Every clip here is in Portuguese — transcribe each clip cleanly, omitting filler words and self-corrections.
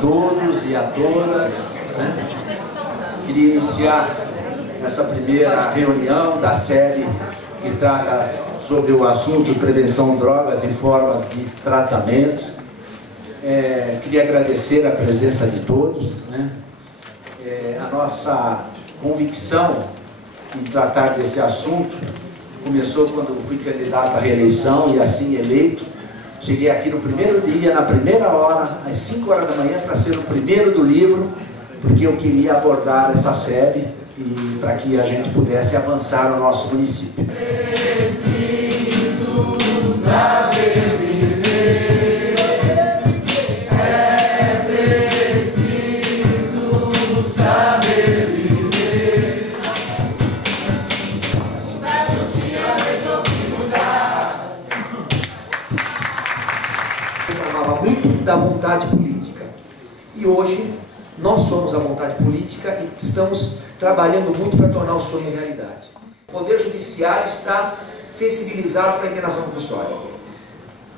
todos e a todas, né? Queria iniciar essa primeira reunião da série que trata sobre o assunto prevenção de drogas e formas de tratamento. Queria agradecer a presença de todos, né? A nossa convicção em tratar desse assunto começou quando eu fui candidato à reeleição e assim eleito. Cheguei aqui no primeiro dia, na primeira hora, às 5 horas da manhã, para ser o primeiro do livro, porque eu queria abordar essa série e para que a gente pudesse avançar no nosso município. Preciso saber viver, é preciso saber viver. Um belo dia resolvi mudar. Eu falava muito da vontade política e hoje nós somos a vontade política e estamos trabalhando muito para tornar o sonho realidade. O Poder Judiciário está sensibilizado para a internação compulsória.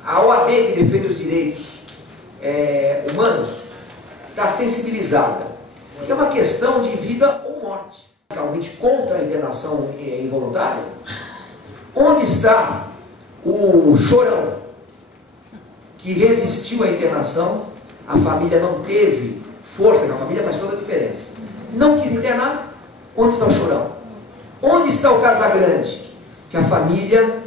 A OAB, que defende os direitos humanos, está sensibilizada. Porque é uma questão de vida ou morte. Realmente contra a internação involuntária. Onde está o chorão que resistiu à internação? A família não teve força, a família faz toda a diferença. Não quis internar, onde está o chorão? Onde está o Casagrande? Que a família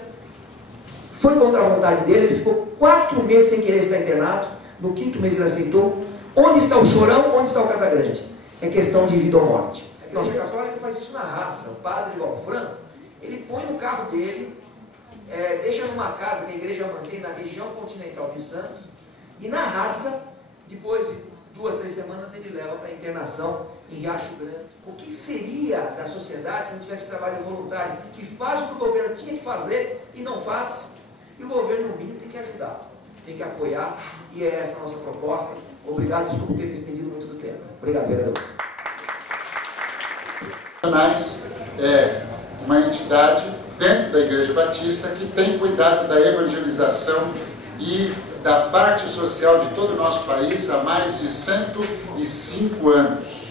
foi contra a vontade dele, ele ficou 4 meses sem querer estar internado, no 5º mês ele aceitou. Onde está o chorão? Onde está o Casagrande? É questão de vida ou morte. Nossa olha que faz isso na raça. O padre Valfran, ele põe no carro dele, deixa numa casa que a igreja mantém na região continental de Santos, e na raça, depois de 2, 3 semanas, ele leva para internação em Riacho Grande. O que seria da sociedade se não tivesse trabalho voluntário, que faz o que o governo tinha que fazer e não faz? E o governo, no mínimo, tem que ajudar, tem que apoiar, e é essa a nossa proposta. Obrigado, desculpe ter me estendido muito do tempo. Obrigado, vereador. É uma entidade dentro da Igreja Batista que tem cuidado da evangelização e da parte social de todo o nosso país há mais de 105 anos.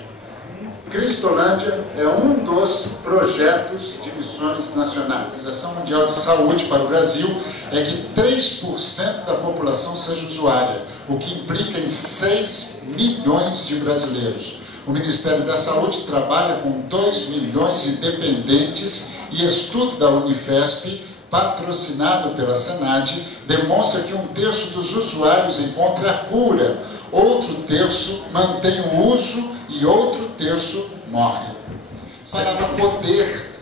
Cristolândia é um dos projetos de missões nacionais. A Organização Mundial de Saúde para o Brasil é que 3% da população seja usuária, o que implica em 6 milhões de brasileiros. O Ministério da Saúde trabalha com 2 milhões de dependentes e estudo da Unifesp, patrocinado pela Senad, demonstra que 1/3 dos usuários encontra a cura, outro terço mantém o uso e outro terço morre. Para poder,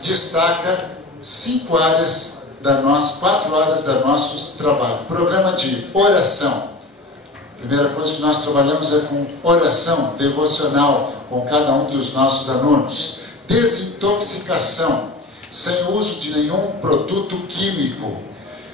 destaca 4 áreas da nosso trabalho. Programa de oração. A primeira coisa que nós trabalhamos é com oração devocional com cada um dos nossos alunos. Desintoxicação, sem uso de nenhum produto químico.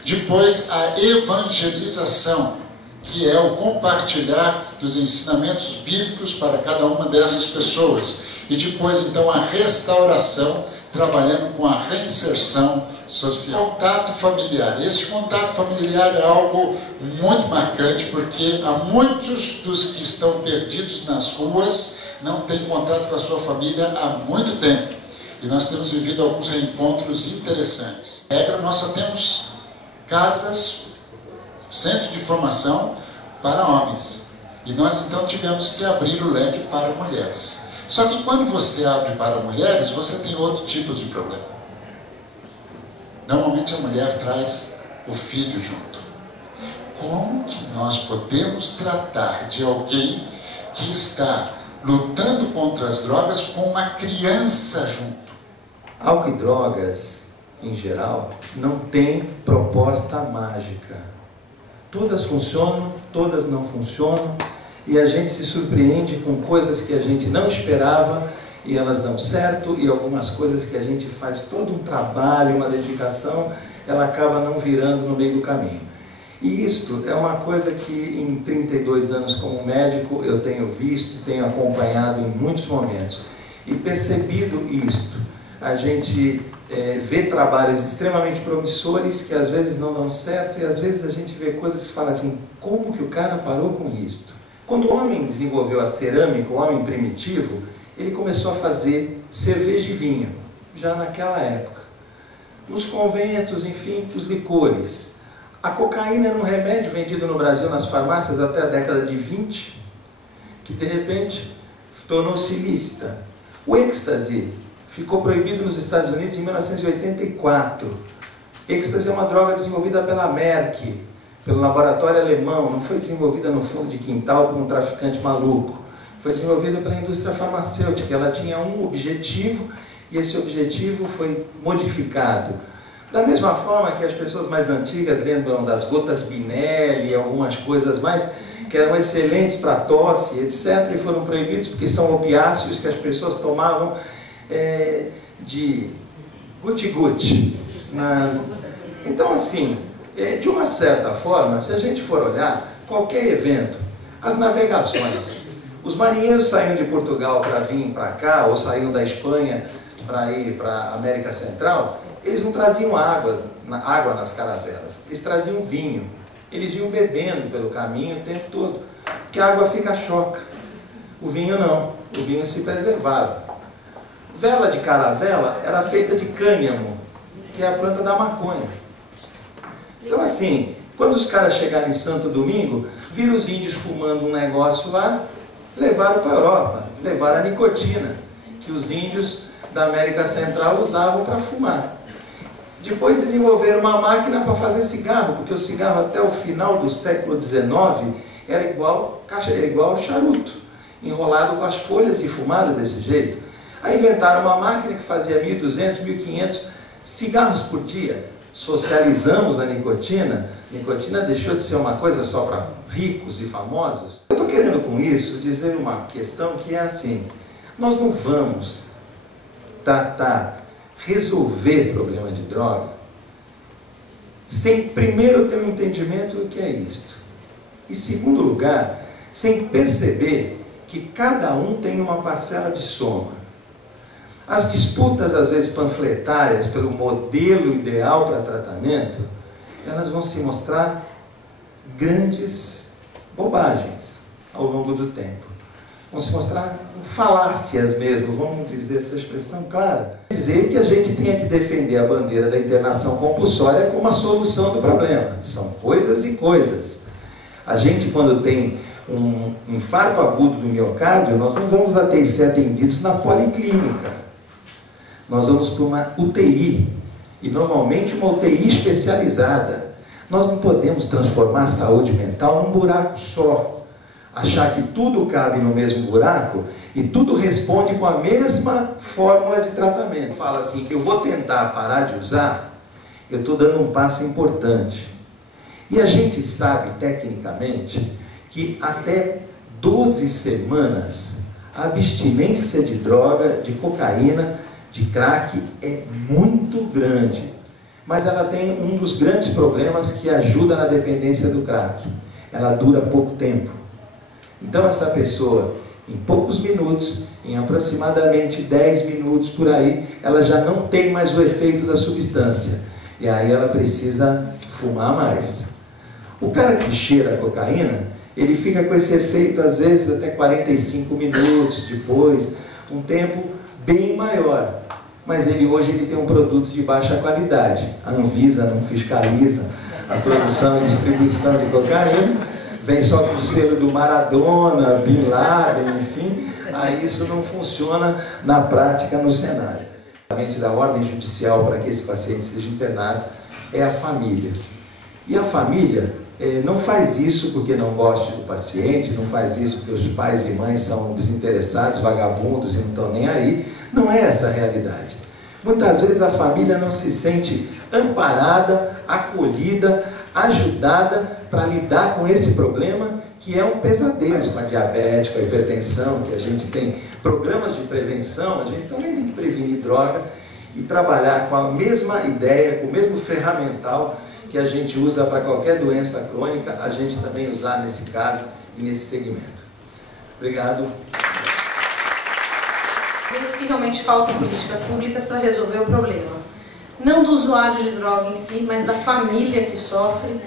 Depois, a evangelização, que é o compartilhar dos ensinamentos bíblicos para cada uma dessas pessoas. E depois, então, a restauração, trabalhando com a reinserção social. Contato familiar. Esse contato familiar é algo muito marcante, porque há muitos dos que estão perdidos nas ruas não têm contato com a sua família há muito tempo. E nós temos vivido alguns reencontros interessantes. Regra, nós só temos casas, centros de formação para homens. E nós então tivemos que abrir o leque para mulheres. Só que quando você abre para mulheres, você tem outro tipo de problema. Normalmente a mulher traz o filho junto. Como que nós podemos tratar de alguém que está lutando contra as drogas com uma criança junto? Álcool e drogas, em geral, não tem proposta mágica. Todas funcionam, todas não funcionam, e a gente se surpreende com coisas que a gente não esperava, e elas dão certo, e algumas coisas que a gente faz todo um trabalho, uma dedicação, ela acaba não virando no meio do caminho. E isto é uma coisa que em 32 anos como médico eu tenho visto, tenho acompanhado em muitos momentos, e percebido isto. A gente vê trabalhos extremamente promissores que às vezes não dão certo, e às vezes a gente vê coisas que falam assim, como que o cara parou com isto? Quando o homem desenvolveu a cerâmica, o homem primitivo, ele começou a fazer cerveja e vinho, já naquela época. Nos conventos, enfim, os licores. A cocaína era um remédio vendido no Brasil nas farmácias até a década de 20, que de repente tornou-se ilícita. O êxtase ficou proibido nos Estados Unidos em 1984. Êxtase é uma droga desenvolvida pela Merck, pelo laboratório alemão, não foi desenvolvida no fundo de quintal por um traficante maluco. Foi desenvolvida pela indústria farmacêutica. Ela tinha um objetivo e esse objetivo foi modificado. Da mesma forma que as pessoas mais antigas lembram das gotas Binelli e algumas coisas mais que eram excelentes para tosse, etc., e foram proibidos porque são opiáceos que as pessoas tomavam de guti-guti. Então, assim, de uma certa forma, se a gente for olhar qualquer evento, as navegações, os marinheiros saíam de Portugal para vir para cá, ou saíam da Espanha para ir para a América Central, eles não traziam água nas caravelas, eles traziam vinho. Eles iam bebendo pelo caminho o tempo todo, porque a água fica choca. O vinho não, o vinho se preservava. Vela de caravela era feita de cânhamo, que é a planta da maconha. Então assim, quando os caras chegaram em Santo Domingo, viram os índios fumando um negócio lá, levaram para a Europa, levaram a nicotina, que os índios da América Central usavam para fumar. Depois desenvolveram uma máquina para fazer cigarro, porque o cigarro até o final do século XIX era igual charuto, enrolado com as folhas e fumado desse jeito. Aí inventaram uma máquina que fazia 1.200, 1.500 cigarros por dia. Socializamos a nicotina. Nicotina deixou de ser uma coisa só para ricos e famosos. Eu estou querendo com isso dizer uma questão que é assim: nós não vamos resolver problema de droga sem primeiro ter um entendimento do que é isto. E segundo lugar, sem perceber que cada um tem uma parcela de soma. As disputas, às vezes panfletárias, pelo modelo ideal para tratamento, elas vão se mostrar grandes bobagens ao longo do tempo. Vão se mostrar falácias mesmo, vamos dizer essa expressão clara. Dizer que a gente tenha que defender a bandeira da internação compulsória como a solução do problema. São coisas e coisas. A gente, quando tem um infarto agudo do miocárdio, nós não vamos ser atendidos na policlínica. Nós vamos para uma UTI, e normalmente uma UTI especializada. Nós não podemos transformar a saúde mental num buraco só. Achar que tudo cabe no mesmo buraco e tudo responde com a mesma fórmula de tratamento. Fala assim, eu vou tentar parar de usar, eu estou dando um passo importante. E a gente sabe, tecnicamente, que até 12 semanas a abstinência de droga, de cocaína, de crack é muito grande. Mas ela tem um dos grandes problemas que ajuda na dependência do crack. Ela dura pouco tempo. Então essa pessoa, em poucos minutos, em aproximadamente 10 minutos por aí, ela já não tem mais o efeito da substância. E aí ela precisa fumar mais. O cara que cheira a cocaína, ele fica com esse efeito às vezes até 45 minutos depois, um tempo bem maior. Mas hoje ele tem um produto de baixa qualidade. A Anvisa não fiscaliza a produção e distribuição de cocaína. Vem só com o selo do Maradona, Bin Laden, enfim, aí isso não funciona na prática no cenário. Da ordem judicial para que esse paciente seja internado é a família. E a família não faz isso porque não gosta do paciente, não faz isso porque os pais e mães são desinteressados, vagabundos e não estão nem aí. Não é essa a realidade. Muitas vezes a família não se sente amparada, acolhida, ajudada para lidar com esse problema que é um pesadelo. Com a diabetes, com a hipertensão, que a gente tem programas de prevenção, a gente também tem que prevenir droga e trabalhar com a mesma ideia, com o mesmo ferramental que a gente usa para qualquer doença crônica, a gente também usar nesse caso e nesse segmento. Obrigado. Diz que realmente faltam políticas públicas para resolver o problema. Não do usuário de droga em si, mas da família que sofre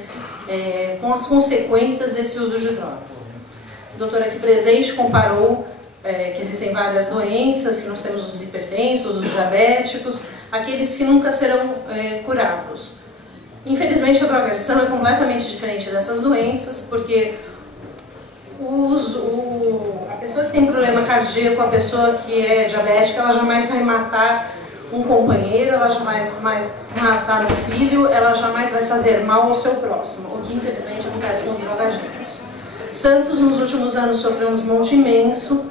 com as consequências desse uso de drogas. O doutor aqui presente comparou que existem várias doenças, que nós temos os hipertensos, os diabéticos, aqueles que nunca serão curados. Infelizmente, a drogação é completamente diferente dessas doenças, porque a pessoa que tem problema cardíaco, a pessoa que é diabética, ela jamais vai matar um companheiro, ela jamais vai matar um filho, ela jamais vai fazer mal ao seu próximo, o que infelizmente acontece com os drogadictos. Santos, nos últimos anos, sofreu um desmonte imenso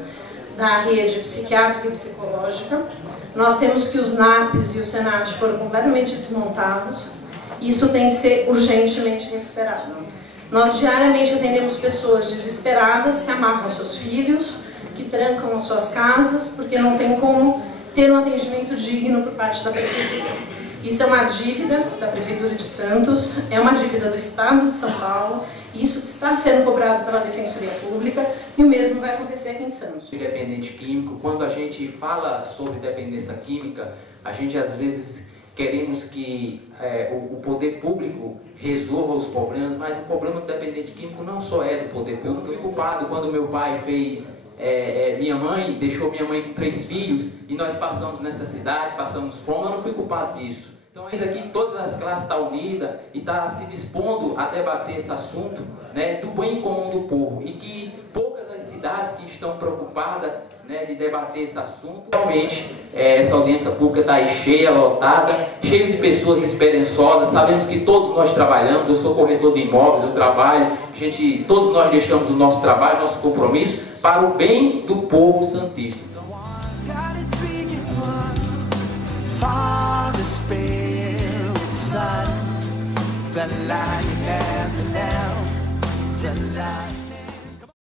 da rede psiquiátrica e psicológica. Nós temos que os NAPs e o SENAT foram completamente desmontados. Isso tem que ser urgentemente recuperado. Nós diariamente atendemos pessoas desesperadas que amarram seus filhos, que trancam as suas casas, porque não tem como ter um atendimento digno por parte da Prefeitura. Isso é uma dívida da Prefeitura de Santos, é uma dívida do Estado de São Paulo, e isso está sendo cobrado pela Defensoria Pública, e o mesmo vai acontecer aqui em Santos. Dependente químico, quando a gente fala sobre dependência química, a gente às vezes queremos que o poder público resolva os problemas, mas o problema do dependente químico não só é do poder público. Eu fui culpado quando meu pai fez, minha mãe, deixou minha mãe com 3 filhos, e nós passamos necessidade, passamos fome, eu não fui culpado disso. Então, eis aqui, todas as classes estão unidas e estão se dispondo a debater esse assunto, né, do bem comum do povo, e que poucas as cidades que estão preocupadas, né, de debater esse assunto. Realmente, essa audiência pública está aí cheia, lotada, cheia de pessoas esperançosas. Sabemos que todos nós trabalhamos, eu sou corretor de imóveis, eu trabalho, todos nós deixamos o nosso trabalho, nosso compromisso para o bem do povo santista. The light and the lamp, the light.